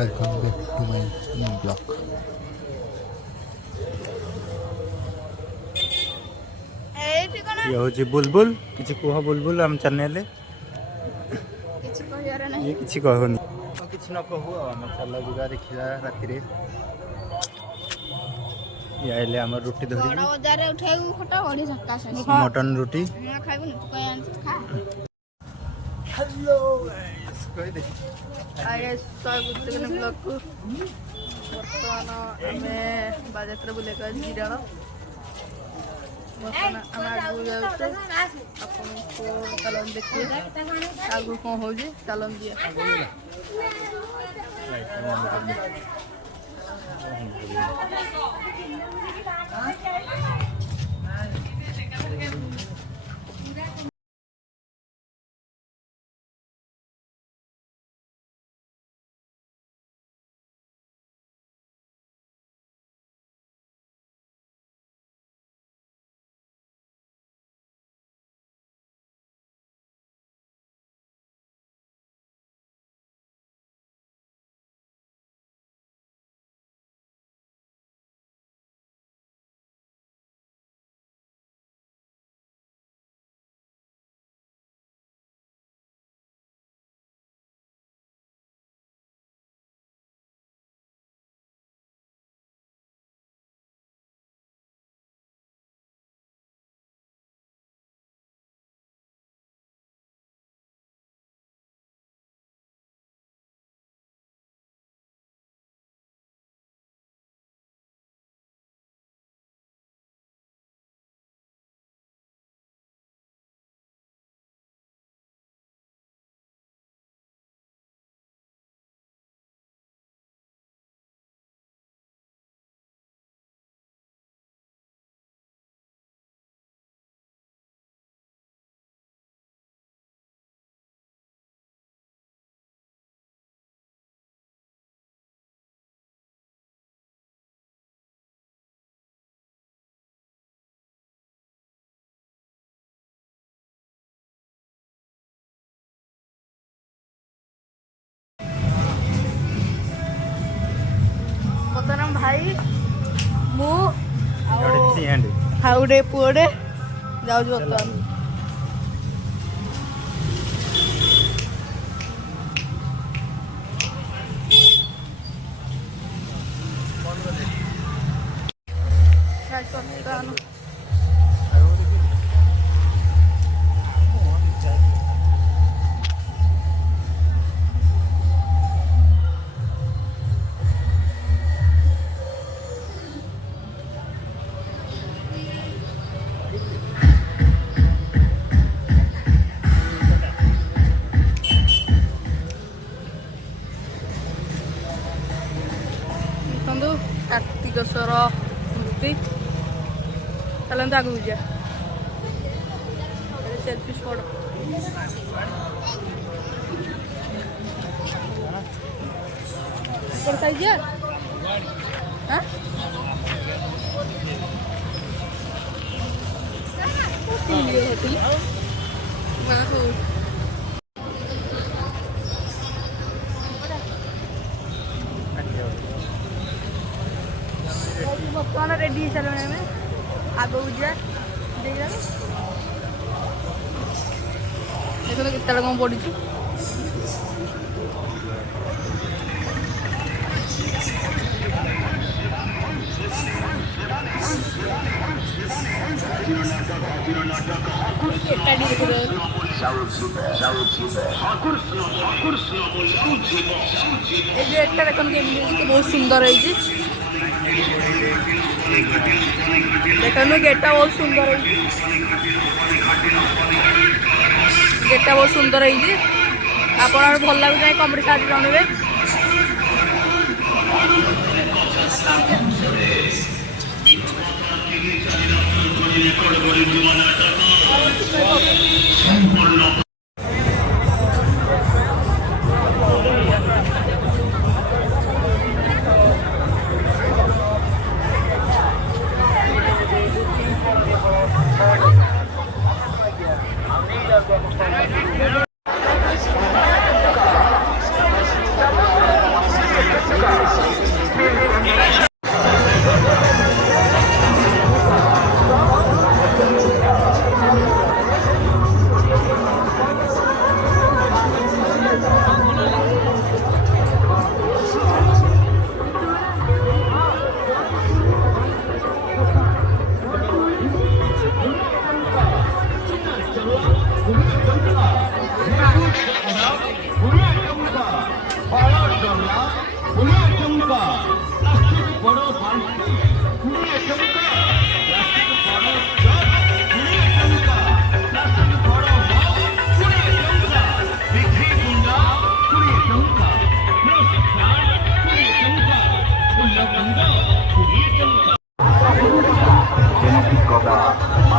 Welcome back to my new blog. ये हूँ बुलबुल किसी कह बुलबुल आम चैनल ये किसी कहनी किसी न कहू आम चल जा देखा राति ये आइले आम रुटी धरी मटन रुटी। हेलो गाइस कह दे ब्लॉग को बर्तमान आम बाजारे बुले गिराण बर्तमान आम आगू जाऊे आपको चलन देखिए आगू कौन हो चलन दिए बर्तमान भाई मु गोटे पुओटे जाऊँ बर्तमान कार्तिकेश्वर मूर्ति चलते आगे जा सेल्फी स्पॉट बर्तमान रेडी चलने में आगे जा देखो केत कौन पड़ी बहुत सुंदर है देखो गेटा बहुत सुंदर है गेटा बहुत सुंदर है आप भल लगे कमेंट साथ जानवे होगा।